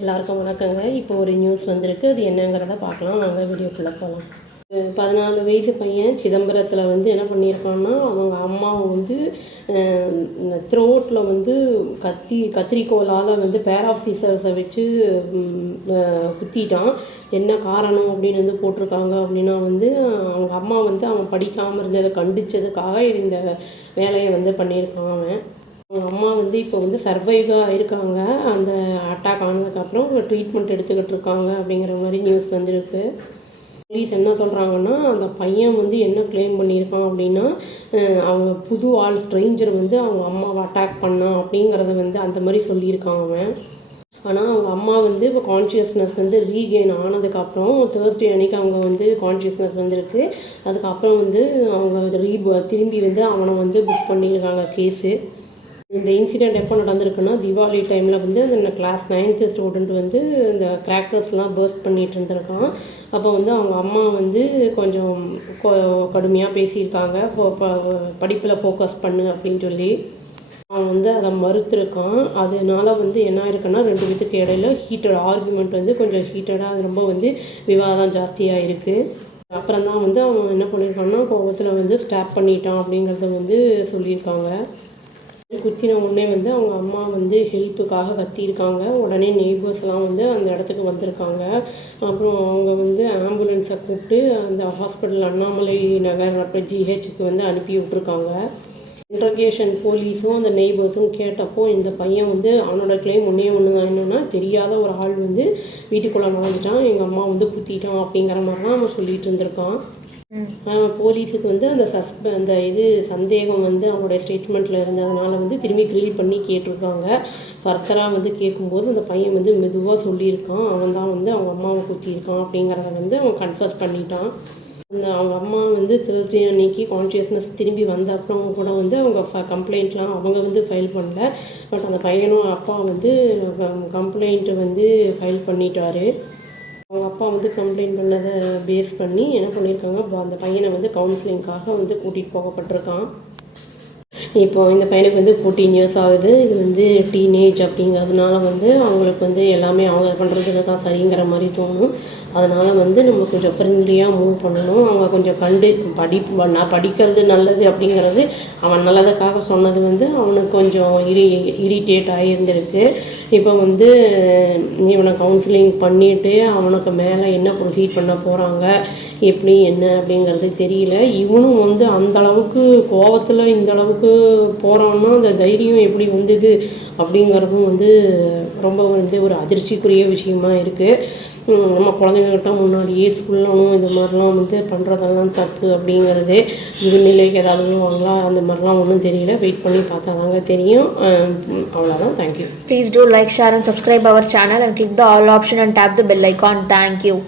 எல்லாருக்கும் வணக்கங்க. இப்போ ஒரு நியூஸ் வந்திருக்கு. அது என்னங்கிறத பார்க்கலாம். வாங்க வீடியோக்குள்ளே போகலாம். 14 வயசு பையன் சிதம்பரத்தில் வந்து என்ன பண்ணியிருக்கான்னா, அவங்க அம்மாவை வந்து த்ரோட்டில் வந்து கத்திரிக்கோலால் வந்து பேராசிசர்ஸை வச்சு குத்திட்டான். என்ன காரணம் அப்படின்னு வந்து போட்டிருக்காங்க அப்படின்னா வந்து, அவங்க அம்மா வந்து அவன் படிக்காமல் இருந்ததை கண்டித்ததுக்காக இந்த வேலையை வந்து பண்ணியிருக்கான் அவன். அவங்க அம்மா வந்து இப்போ வந்து சர்வைவாக ஆயிருக்காங்க. அந்த அட்டாக் ஆனதுக்கப்புறம் ட்ரீட்மெண்ட் எடுத்துக்கிட்டு இருக்காங்க அப்படிங்கிற மாதிரி நியூஸ் வந்திருக்கு. போலீஸ் என்ன சொல்கிறாங்கன்னா, அந்த பையன் வந்து என்ன கிளைம் பண்ணியிருக்கான் அப்படின்னா, அவங்க புது ஆள் ஸ்ட்ரேஞ்சர் வந்து அவங்க அம்மாவை அட்டாக் பண்ணான் அப்படிங்கிறத வந்து அந்த மாதிரி சொல்லியிருக்கான் அவன். ஆனால் அவங்க அம்மா வந்து இப்போ கான்ஷியஸ்னஸ் வந்து ரீகெயின் ஆனதுக்கப்புறம் தேர்ஸ்டே அன்றைக்கி அவங்க வந்து கான்ஷியஸ்னஸ் வந்திருக்கு. அதுக்கப்புறம் வந்து அவங்க திரும்பி வந்து அவனை வந்து புக் பண்ணியிருக்காங்க கேஸு. இந்த இன்சிடெண்ட் எப்போ நடந்திருக்குன்னா, தீபாவளி டைமில் வந்து அந்த கிளாஸ் 9th ஸ்டூடெண்ட் வந்து இந்த கிராக்கர்ஸ்லாம் பர்ஸ்ட் பண்ணிகிட்டு இருந்திருக்கான். அப்போ வந்து அவங்க அம்மா வந்து கொஞ்சம் கடுமையாக பேசியிருக்காங்க. படிப்பில் ஃபோக்கஸ் பண்ணு அப்படின்னு சொல்லி அவன் வந்து அதை மறுத்துருக்கான். அதனால வந்து என்ன இருக்குன்னா, 2 பேத்துக்கு இடையில ஆர்குமெண்ட் வந்து கொஞ்சம் ஹீட்டடாக ரொம்ப வந்து விவாதம் ஜாஸ்தியாக இருக்குது. அப்புறம் தான் வந்து அவன் என்ன பண்ணியிருக்கான்னா, கோபத்தில் வந்து ஸ்டாப் பண்ணிட்டான் அப்படிங்கிறத வந்து சொல்லியிருக்காங்க. குத்தின உடனே வந்து அவங்க அம்மா வந்து ஹெல்ப்புக்காக கத்தியிருக்காங்க. உடனே நெய்பர்ஸ்லாம் வந்து அந்த இடத்துக்கு வந்திருக்காங்க. அப்புறம் அவங்க வந்து ஆம்புலன்ஸை கூப்பிட்டு அந்த ஹாஸ்பிட்டல் அண்ணாமலை நகர் அப்புறம் ஜிஹெச்சுக்கு வந்து அனுப்பி விட்ருக்காங்க. இன்ட்ரகேஷன் போலீஸும் அந்த நெய்பர்ஸும் கேட்டப்போ இந்த பையன் வந்து அவனோட கிளைம் ஒன்று தான். என்னென்னா, தெரியாத ஒரு ஆள் வந்து வீட்டுக்குள்ளே நுழைஞ்சிட்டான், எங்கள் அம்மா வந்து குத்திட்டான் அப்படிங்கிற மாதிரி தான் அவன் சொல்லிட்டு இருந்திருக்கான். போலீஸுக்கு வந்து அந்த சந்தேகம் வந்து அவனுடைய ஸ்டேட்மெண்ட்டில் இருந்ததுனால வந்து திரும்பி கிரில் பண்ணி கேட்டிருக்காங்க. ஃபர்தராக வந்து கேட்கும்போது அந்த பையன் வந்து மெதுவாக சொல்லியிருக்கான், அவன் தான் வந்து அவங்க அம்மாவை குத்தியிருக்கான் அப்படிங்கிறத வந்து அவன் கன்ஃபர்ஸ் பண்ணிட்டான். அவங்க அம்மா வந்து தேர்ஸ்டே அன்னைக்கு கான்ஷியஸ்னஸ் திரும்பி வந்த அப்புறம் கூட வந்து அவங்க கம்ப்ளைண்ட்லாம் அவங்க வந்து ஃபைல் பண்ணல. பட் அந்த பையனும் அப்பா வந்து கம்ப்ளைண்ட்டு வந்து ஃபைல் பண்ணிட்டாரு. அவங்க அப்பா வந்து கம்ப்ளைண்ட் பண்ணதை பேஸ் பண்ணி என்ன பண்ணியிருக்காங்க, அந்த பையனை வந்து கவுன்சிலிங்காக வந்து கூட்டிகிட்டு போகப்பட்டிருக்கான். இப்போ இந்த பையனுக்கு வந்து 14 years ஆகுது. இது வந்து டீனேஜ் அப்படிங்கிறதுனால வந்து அவங்களுக்கு வந்து எல்லாமே அவங்க பண்ணுறதுக்கு தான் சரிங்கிற மாதிரி தோணும். அதனால் வந்து நம்ம கொஞ்சம் ஃப்ரெண்ட்லியாக மூவ் பண்ணணும். அவங்க கொஞ்சம் நான் படிக்கிறது நல்லது அப்படிங்கிறது அவன் நல்லதுக்காக சொன்னது வந்து அவனுக்கு கொஞ்சம் இரிட்டேட் ஆகியிருந்திருக்கு. இப்போ வந்து இவனை கவுன்சிலிங் பண்ணிவிட்டு அவனுக்கு மேலே என்ன ப்ரொசீட் பண்ண போகிறாங்க, எப்படி என்ன அப்படிங்கிறது தெரியல. இவனும் வந்து அந்தளவுக்கு கோவத்தில் இந்தளவுக்கு போகிறான்னா அந்த தைரியம் எப்படி வந்தது அப்படிங்கிறதும் வந்து ரொம்ப வந்து ஒரு அதிர்ச்சிக்குரிய விஷயமா இருக்குது. நம்ம குழந்தைங்கக்கிட்ட முன்னாடியே சொல்லணும், இந்த மாதிரிலாம் வந்து பண்ணுறதெல்லாம் தப்பு அப்படிங்கிறது. இது நிலைக்கு ஏதாவது வாங்களா அந்த மாதிரிலாம் ஒன்றும் தெரியல. வெயிட் பண்ணி பார்த்தா தாங்க தெரியும். அவ்வளோதான். Thank you. Please do like, share and subscribe our channel and click the all option and tap the bell icon. Thank you.